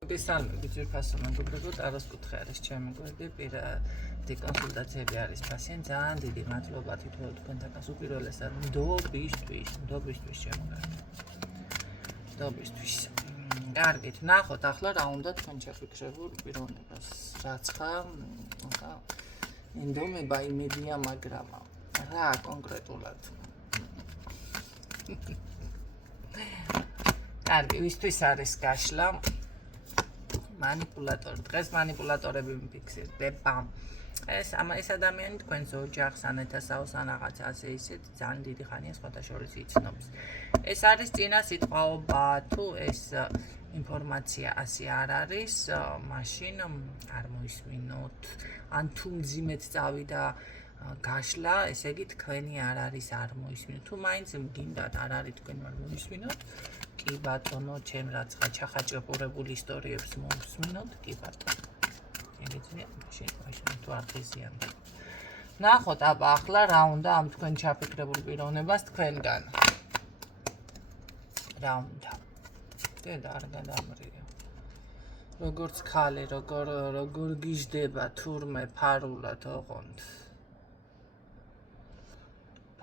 Salve, ძვირფასო მეგობრებო, წარასკუთხე არის ჩემი გვერდი, პირადი კონსულტაციები არის პაციენტ, ძალიან დიდი მადლობა თითოეულ თქვენთანაც უპირველესად ნდობისთვის ჩემო კარგი. ნდობისთვის. კარგით, ნახოთ ახლა რა უნდა თქვენ შეფიქრებულ პიროვნებას. რაც ხარ, ინდომება იმედია, მაგრამ რა კონკრეტულად. კარგი, ვისთვის არის გაშლა? Manipulator. დღეს манипуляტორები მიფიქსირდება. ეს ადამიანი თქვენს ოჯახს ანეთასავს ან რაღაცა ასე ისეთ ძალიან დიდი ხანია სხვადასხვა იცნობს. ეს არის წინა სიტყვაობა, თუ ეს ინფორმაცია ასე არ არის, მაშინ არ მოისმინოთ. ან თუ მძიმედ წავიდა გაშლა, ესე იგი თქვენი არ არის არ მოისმინოთ. თუ მაინც გინდათ არ არის თქვენი არ მოისმინოთ. კი ბატონო, ჩემ რაცხა ჩახაჭეპურებული ისტორიებს მომსმინოთ, კი ბატონო. ეგეცნია, მაშინ თუ არ ღიზიანდა. ნახოთ აბა ახლა რა უნდა ამ თქვენ ჩაფიქრებულ პიროვნებას თქვენგან. რა უნდა? დედა არ გადამრიო. როგორც ქალი, როგორ გიждდება თურმე ფარულად ოღონდ.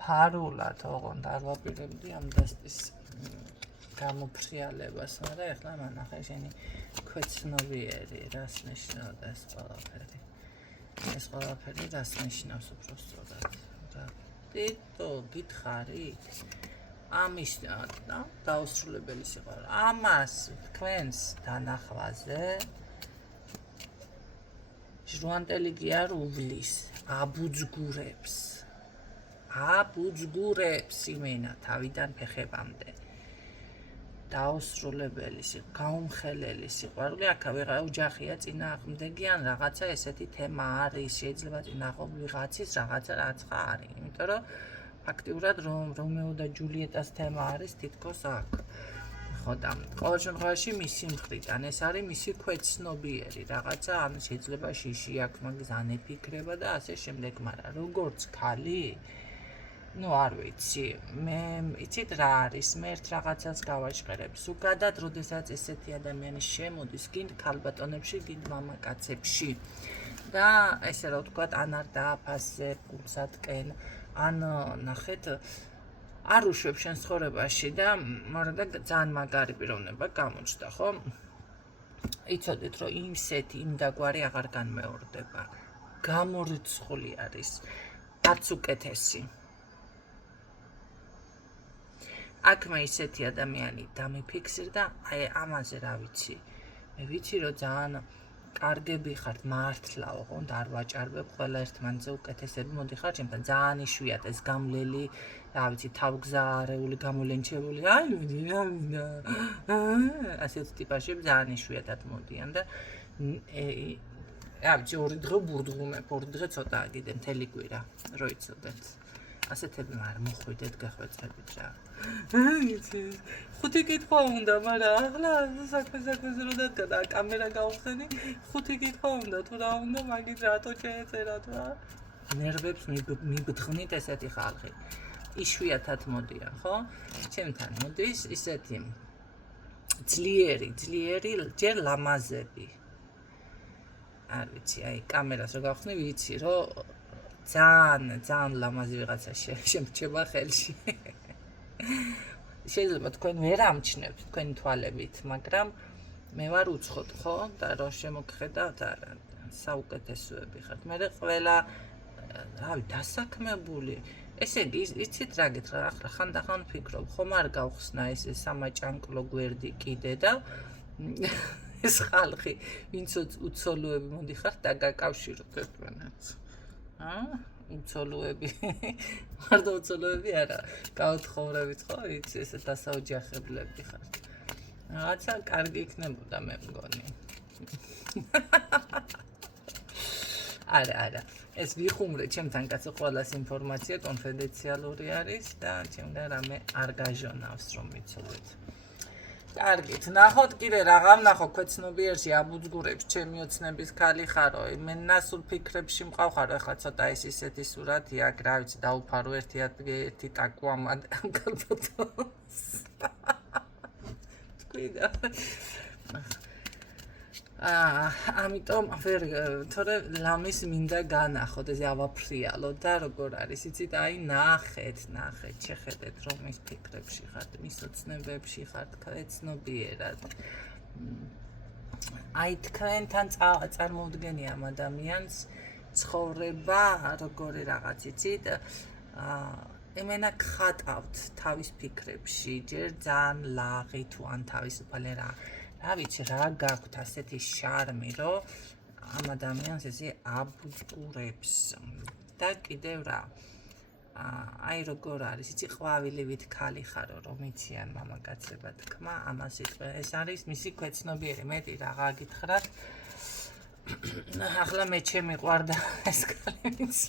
ფარულად ოღონდ არ ვაპირებდი ამ დასტის გამოფრიალებას, მაგრამ ეხლა მანახე შენი ქვეცნობიერი, რას ნიშნავდა ეს ყველაფერი. ეს ყველაფერი რას ნიშნავს უბრალოდ? დედო, გითხარი? ამის დაუსრულებელი სიყვარული. ამას თქვენს დანახვაზე ჟვანტელი კი არ უვლის, აბუძგურებს იმენა თავიდან ფეხებამდე. დაუსრულებელი გაუმხელელი სიყვარული, აქ ოჯახია წინააღმდეგი ან რაღაცა ესეთი თემა არის, შეიძლება წინააღმდეგ ვიღაცის რაღაცა რაც არის, იმიტომ რომ ფაქტიურად რომეო და ჯულიეტას თემა არის თითქოს აქ. ხო და ყოველ შემთხვევაში მისი მხრიდან ეს არის მისი ქვეცნობიერი რაღაცა, ან შეიძლება შიში აქვს მაგის ან ეფიქრება და ასე შემდეგ, მაგრამ როგორც ქალი ну არ ვიცი, მე იცით რა არის, მე ერთ რაღაცას გავაჟღერებ. ზოგადად, როდესაც ესეთი ადამიანი შემოდის, გინდ ქალბატონებში, გინდ მამაკაცებში და ესე რა ვთქვათ, ან არ დააფასე პულსატკენ, ან ნახეთ, არ უშვებს შენ ცხოვრებაში და მაგრამ და ძალიან მაგარი პიროვნება გამოჩნდა, ხო? იცოდეთ, რომ იმ დაგვარი აღარ განმეორდება. გამორიცხული არის, არც უკეთესი. აქ მე ისეთი ადამიანი დამიფიქსირდა, აი ამაზე რა ვიცი. მე ვიცი რომ ძალიან კარგები ხართ მართლა, ოღონდ არ ვაჭარბებ ყველა ერთმანეთზე უკეთესები მოდიხარ ჩემთან. ძალიან იშვიათ ეს გამლელი, რა ვიცი, თავგზარეული, გამოლენჩებული, ასეთი ტიპაშები ძალიან იშვიათად მოდიან და რა ვიცი, ორი დღე ბურდღუმებ, ორი დღე ცოტა კიდე მთელი კვირა, რო იცოდეთ. ასეთები არ მოხვიდეთ გახვეწებით რა. იცი, ხუთი კითხვა უნდა, მაგრამ ახლა საქმეზე რო დადგა კამერა გავხსენი, ხუთი კითხვა უნდა, თუ რა უნდა, მაგით რატო შეეწერათ რა? ნერვებს მიბძღნით ესეთი ხალხი. იშვიათად მოდიან, ხო? ჩემთან მოდის ისეთი ძლიერი, ჯერ ლამაზები. არ ვიცი, აი კამერას რო გავხსნი, ვიცი, რომ ძალიან ლამაზი ვიღაცა შემრჩება ხელში. შეიძლება თქვენ ვერ ამჩნევთ თქვენი თვალებით, მაგრამ მე ვარ უცხოთ, ხო? და რო შემოგხედავთ, არა, საუკეთესოები ხართ. მე ყველა, რავი, დასაქმებული. ესე იგი, იცით რა გითხრა, ახლა ხანდახან ვფიქრობ, ხომ არ გავხსნა ეს სამაჭანკლო გვერდი კიდე და ეს ხალხი, ვინც უცოლოები მოდიხართ და გაკავშიროთ ერთმანეთს. უცოლოები. მარტო უცოლოები არა, გაუთხოვრებით ხო, იცი, ესე დასაოჯახებლები ხართ. რაღაცა კარგი იქნებოდა მე მგონი. არა, ეს ვიხუმრე ჩემთან კაცო ყველას ინფორმაცია კონფიდენციალური არის და ჩემგან რამე არ გაჟონავს რომ ვიცოდეთ. კარგით, ნახოთ კიდე რაღა ვნახო ქვეცნობიერში აბუძგურებს ჩემი ოცნების ქალი ხარო. მე ნასულ ფიქრებში მყავხარო, ახლა ცოტა ეს ისეთი სურათი აქ, რა ვიცი, დაუფარო ერთი ტაკუ ამ კალბატონს. თქვი და ამიტომ ვერ თორე ლამის მინდა განახოთ ეს ავაფრიალო და როგორ არის იცით აი ნახეთ შეხედეთ რომ ის ფიქრებში ხართ მის ოცნებებში ხართ ეცნობიერად აი თქვენთან წარმოუდგენია ამ ადამიანს ცხოვრება როგორი რაღაც იცით ემენა ხატავთ თავის ფიქრებში ჯერ ძალიან ლაღი თუ ან თავისუფალი რა ვიცი რა გაქვთ ასეთი შარმი რომ ამ ადამიანს ესე აბუტურებს და კიდევ რა აი როგორ არის იცი ყვავილივით ქალი ხარო რომ იციან მამაკაცებად თქმა ამას იტყვი ეს არის მისი ქვეცნობიერი მეტი რაღა გითხრათ ახლა მე ჩემიყვარდა ეს ქალი მის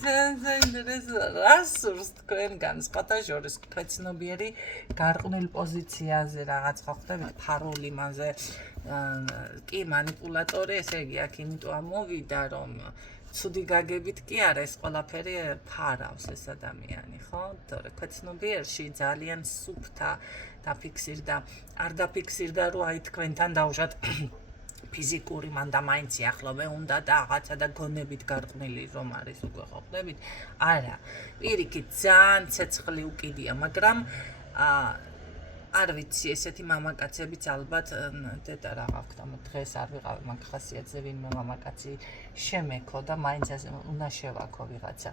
რა სურს თქვენგან სხვათა შორის ქვეცნობიერი გარყვნილ პოზიციაზე რაღაც ხვდებით ფარული მანზე კი манипуляტორი ესე იგი აქ იმიტომ ამოვიდა რომ ცუდი გაგებით კი არა ეს ყველაფერი ფარავს ეს ადამიანი ხო თორე ქვეცნობიერში ძალიან სუფთა დაფიქსირდა არ დაფიქსირდა რომ აი თქვენთან დავუშვათ ფიზიკური მანდა მაინც ახლობე უნდა და რაღაცა და გონებით გარყვნილი რომ არის უკვე ხვდებით არა პირიქით ძალიან ცეცხლი უკიდია მაგრამ არ ვიცი ესეთი მამაკაცებიც ალბათ დედა რა გქონდა დღეს არ ვიყავი მაგ ხასიათზე ვინმე მამაკაცი შემექო და მაინც ასე უნდა შევაქო ვიღაცა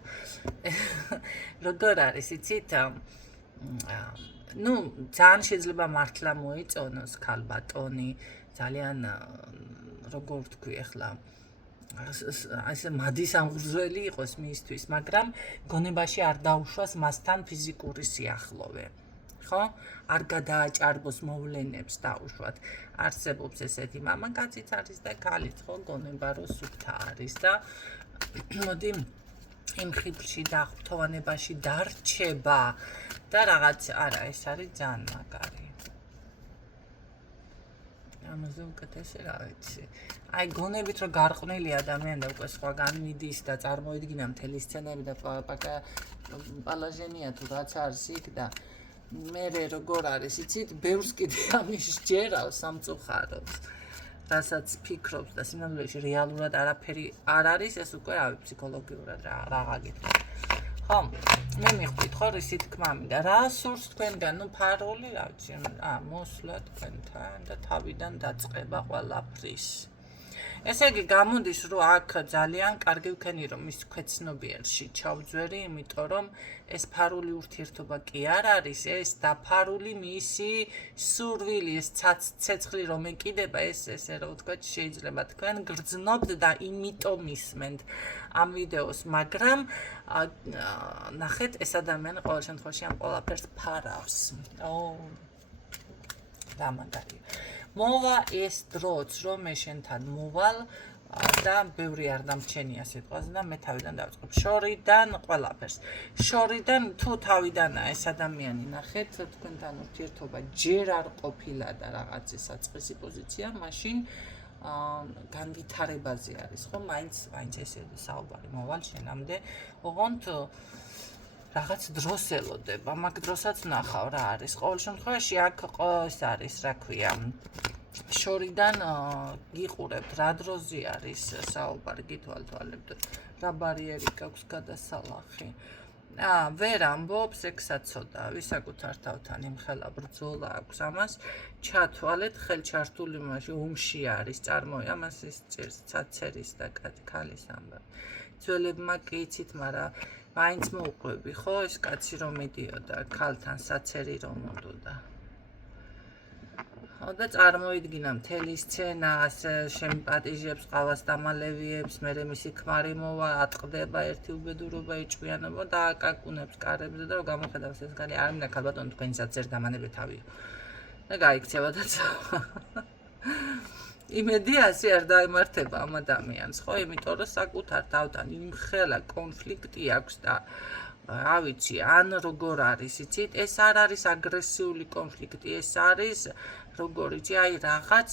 როგორ არის იცით ну ძალიან შეიძლება მართლა მოიწონოს ქალბატონი ძალიან როგორ თქვი ახლა ასე მადის ამღრზველი იყოს მისთვის მაგრამ გონებაში არ დაუშვას მასთან ფიზიკური სიახლოვე ხო არ გადააჭარბოს მოვლენებს დაუშვათ არსებობს ესეთი მამაკაციც არის და ქალიც ხო გონება რომ სუფთა არის და მოდი იმ ხიბლში და ღვთოვანებაში დარჩება და რაღაც არა ეს არის ძალიან მაგარი ამაზე უკეთესი რა ვიცი აი გონებით რომ გარყვნილი ადამიანი და უკვე სხვაგან მიდის და წარმოიდგინა მთელი სცენები და პალაჟენია თუ რაც არის იქ და მე როგორ არის იცით ბევრს კიდე ამის ჯერავს სამწუხაროდ რასაც ფიქრობს და სიმაღლეში რეალურად არაფერი არ არის ეს უკვე რავი ფსიქოლოგიურად რაღა გითხრა ხო მე მიხვდით ხო რისი თქმა მინდა რა სურს თქვენგან ნუ ფარული რა ვიცი მოსვლა თქვენთან და თავიდან დაწყება ყველაფრის ესე იგი გამოდის რომ აქ ძალიან კარგი ვქენი რომ ის ქვეცნობიერში ჩავძვერი იმიტომ რომ ეს ფარული ურთიერთობა კი არ არის ეს დაფარული მისი სურვილი ეს ცეცხლი რომ ეკიდება ეს ესე რა ვთქვათ შეიძლება თქვენ გრძნობთ და იმიტომ ისმენთ ამ ვიდეოს მაგრამ ნახეთ ეს ადამიანი ყოველ შემთხვევაში ამ ყველაფერს ფარავს და მაგარია მოვა ეს დროც რომ მე შენთან მოვალ და ბევრი არ დამჩენია სიტყვაზე და მე თავიდან დავწყებ შორიდან ყველაფერს შორიდან თუ თავიდანა ეს ადამიანი ნახეთ თქვენთან ურთიერთობა ჯერ არ ყოფილა და რაღაც საწყისი პოზიცია მაშინ განვითარებაზე არის ხო მაინც ესე საუბარი მოვალ შენამდე ოღონდ რაღაც დროს ელოდება მაგ დროსაც ნახავ რა არის ყოველ შემთხვევაში აქ ეს არის რა ქვია შორიდან გიყურებთ რა დროზე არის საუბარი გითვალთვალებთ რა ბარიერი გაქვს გადასალახი ვერ ამბობს ექსა ცოტა ვისაკუთარ თავთან იმხელა ბრძოლა აქვს ამას ჩათვალეთ ხელჩართული მასში ომში არის წარმოი ამას ის წერს ცაცერის და ქალის ამბავი ძველებმა კი იცით მაგრამ მაინც მოუყვები ხო ეს კაცი რომ მიდიოდა ქალთან საცერი რომ უდოდა და წარმოიდგინა მთელი სცენა ასე შემპატიჟებს ყავას დამალევიებს მერე მისი ქმარი მოვა ატყდება ერთი უბედურობა იჭვიანობა და აკაკუნებს კარებზე და რომ გამოხედავს ეს კაცი არ მინდა ქალბატონი თქვენი საცერი დამანები თავი და გაიქცევა და იმედი ასე არ დაემართება ამ ადამიანს ხო იმიტომ რომ საკუთარ თავთან იმხელა კონფლიქტი აქვს და რა ვიცი ან როგორ არის იცით ეს არ არის აგრესიული კონფლიქტი ეს არის როგორ იცი აი რაღაც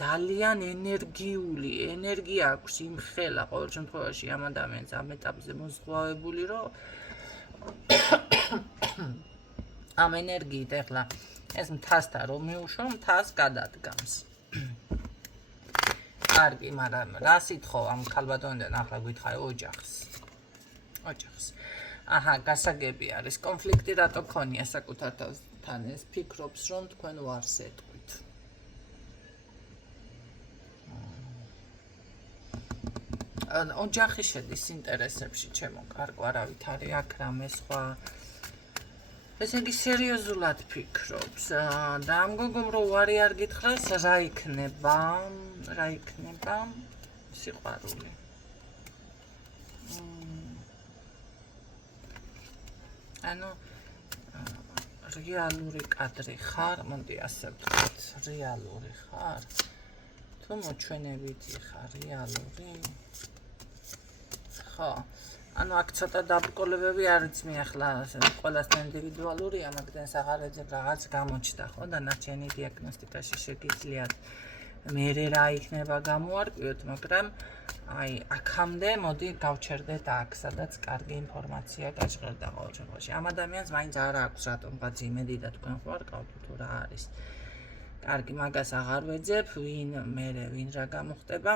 ძალიან ენერგიული ენერგია აქვს იმხელა ყოველ შემთხვევაში ამ ადამიანს ამ ეტაპზე მოზღვავებული რომ ამ ენერგიით ეხლა ეს მთასთან რომ მიუშვა, მთას გადადგამს. კარგი, მაგრამ რა სიტყვა ამ ქალბატონიდან ახლა გითხარი ოჯახს. აჰა, გასაგები არის. კონფლიქტი რატო ქონია საკუთარ თავთან? ეს ფიქრობს, რომ თქვენ ვარს ეტყვით. ოჯახი შედის ინტერესებში, ჩემო კარგო, არავით არის აქ რამე სხვა. ესე იგი სერიოზულად ფიქრობს და ამ გოგომ რო ვარი არ გითხრას, რა იქნება? სიყვარული. ანუ რეალური კადრი ხარ, მოდი ასე ვთქვით, რეალური ხარ? თუ მოჩვენებითი ხარ, რეალური? ხო, ანუ აქ ცოტა დაბრკოლებები არის მე ახლა ყველასთან ინდივიდუალურია, მაგდენ საღარეძებ რაღაც გამოჩნდა, ხო, დანარჩენი დიაგნოსტიკაში შეგიძლიათ მერე რა იქნება გამოარკვიოთ, მაგრამ აი აქამდე მოდი გავჩერდეთ აქ, სადაც კარგი ინფორმაცია გაჟღერდა ყოველ შემთხვევაში. ამ ადამიანს მაინც არ აქვს რატომღაც იმედი და თქვენ ხო არ გავთ თუ რა არის. კარგი, მაგას აღარ ვეძებ, ვინ რა გამოხდება,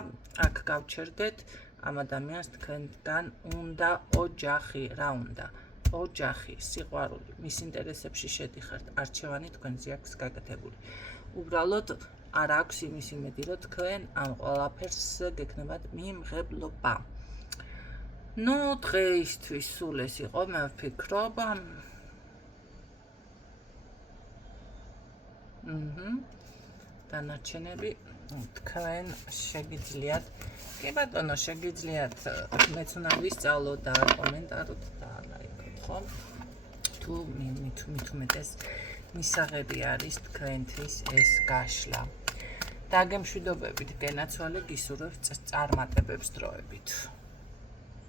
აქ გავჩერდეთ. ამ ადამიანს თქვენგან უნდა ოჯახი, რა უნდა? ოჯახი, სიყვარული, მის ინტერესებში შედიხართ, არჩევანი თქვენზე აქვს გაკეთებული. უბრალოდ არ აქვს იმის იმედი, რომ თქვენ ამ ყველაფერს გექნებათ მიმღებლობა. ნუ დღეისთვის სულ ეს იყო, მე ვფიქრობ. დანარჩენები თქვენ შეგიძლიათ, კი ბატონო, შეგიძლიათ მეც უნდა ვისწავლოთ და კომენტაროთ და ლაიქოთ, ხო? თუ მით უმეტეს მისაღები არის თქვენთვის ეს გაშლა. დაგემშვიდობებით, გენაცვალე გისურვებთ წარმატებებს დროებით.